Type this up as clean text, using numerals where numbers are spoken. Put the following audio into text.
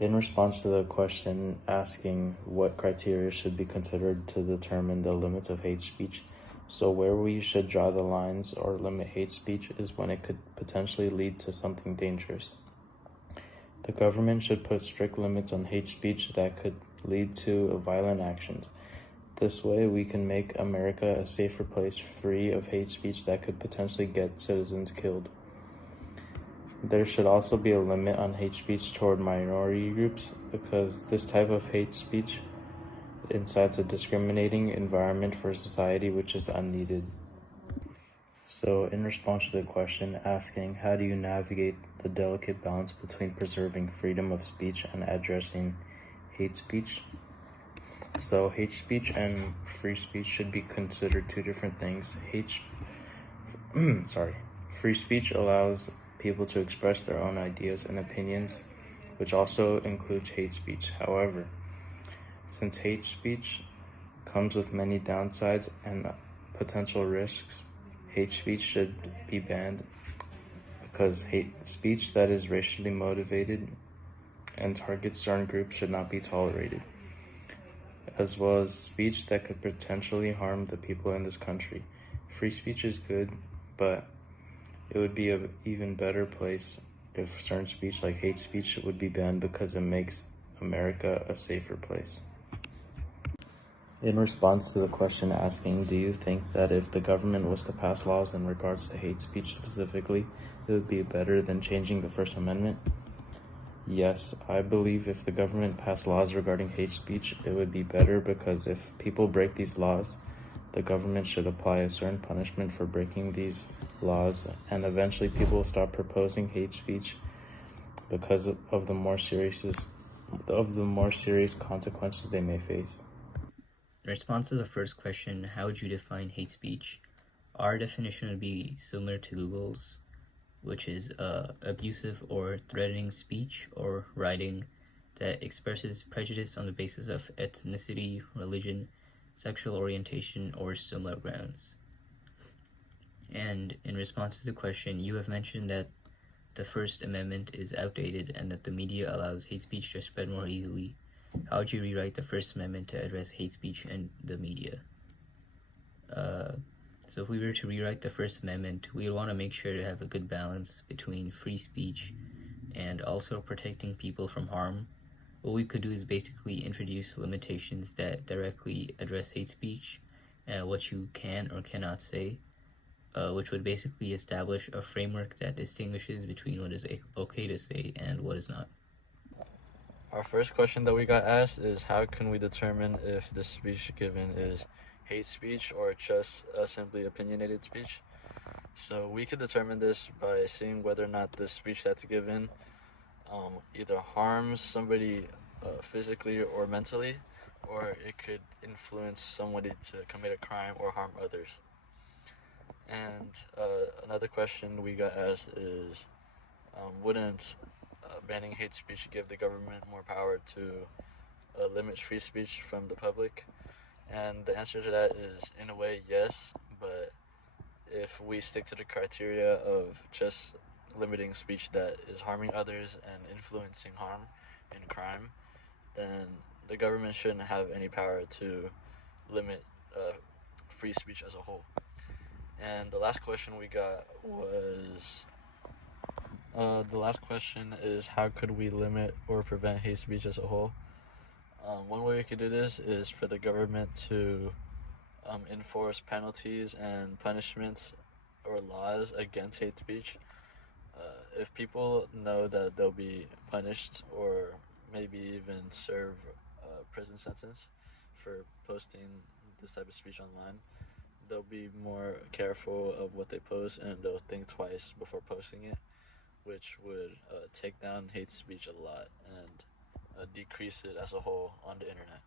In response to the question asking what criteria should be considered to determine the limits of hate speech, so where we should draw the lines or limit hate speech is when it could potentially lead to something dangerous. The government should put strict limits on hate speech that could lead to violent actions. This way, we can make America a safer place free of hate speech that could potentially get citizens killed. There should also be a limit on hate speech toward minority groups because this type of hate speech incites a discriminating environment for society which is unneeded. So, in response to the question asking how do you navigate the delicate balance between preserving freedom of speech and addressing hate speech? So, hate speech and free speech should be considered two different things. Free speech allows people to express their own ideas and opinions, which also includes hate speech. However, since hate speech comes with many downsides and potential risks, hate speech should be banned because hate speech that is racially motivated and targets certain groups should not be tolerated, as well as speech that could potentially harm the people in this country. Free speech is good, but it would be an even better place if certain speech like hate speech would be banned because it makes America a safer place. In response to the question asking, do you think that if the government was to pass laws in regards to hate speech specifically, it would be better than changing the First Amendment? Yes, I believe if the government passed laws regarding hate speech, it would be better because if people break these laws, the government should apply a certain punishment for breaking these laws, and eventually people will stop proposing hate speech because of the more serious consequences they may face. In response to the first question, how would you define hate speech? Our definition would be similar to Google's, which is abusive or threatening speech or writing that expresses prejudice on the basis of ethnicity, religion, sexual orientation, or similar grounds. And in response to the question, you have mentioned that the First Amendment is outdated and that the media allows hate speech to spread more easily. How would you rewrite the First Amendment to address hate speech in the media? So if we were to rewrite the First Amendment, we would want to make sure to have a good balance between free speech and also protecting people from harm. What we could do is basically introduce limitations that directly address hate speech and what you can or cannot say, which would basically establish a framework that distinguishes between what is okay to say and what is not. Our first question that we got asked is how can we determine if the speech given is hate speech or just simply opinionated speech? So we could determine this by seeing whether or not the speech that's given either harms somebody physically or mentally, or it could influence somebody to commit a crime or harm others. And another question we got asked is wouldn't banning hate speech give the government more power to limit free speech from the public? And the answer to that is, in a way, yes, but if we stick to the criteria of just limiting speech that is harming others and influencing harm and crime, then the government shouldn't have any power to limit free speech as a whole. And the last question we got was the last question is how could we limit or prevent hate speech as a whole? One way we could do this is for the government to enforce penalties and punishments or laws against hate speech. If people know that they'll be punished or maybe even serve a prison sentence for posting this type of speech online, they'll be more careful of what they post and they'll think twice before posting it, which would take down hate speech a lot and decrease it as a whole on the internet.